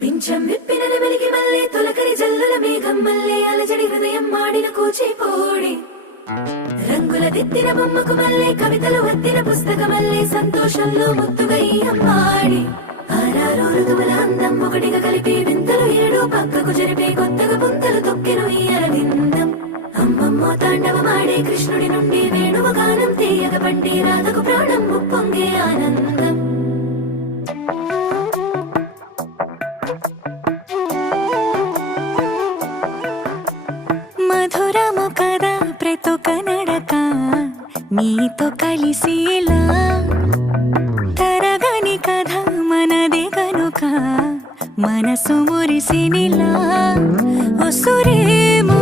పింఛం విప్పిన నెమలికి మల్లె తొలకరి జల్లుల మేఘం మల్లె అలజడి హృదయం మాడిన కూచిపోడి రంగుల దిద్దిన బొమ్మకు మల్లె కవితలు వద్దిన పుస్తక మల్లె సంతోషంలో ముద్దుగా ఈ అమ్మాడి ఆరారు ఋతువుల అందం ఒకటిగా కలిపి వింతలు ఏడు పక్కకు జరిపే కొత్తగా పుంతలు తొక్కెను ఈ అరవిందం అమ్మమ్మో తాండవమాడే కృష్ణుడి నుండి వేణువ గానం తీయగ పండి రాధకు ప్రాణం ముప్పొంగే ఆనందం మధురము కదా ప్రతొక నడక నీతో కలిసేలా తరగని కథ మనదే కనుక మనసు మురిసినిలా ఉసురేమో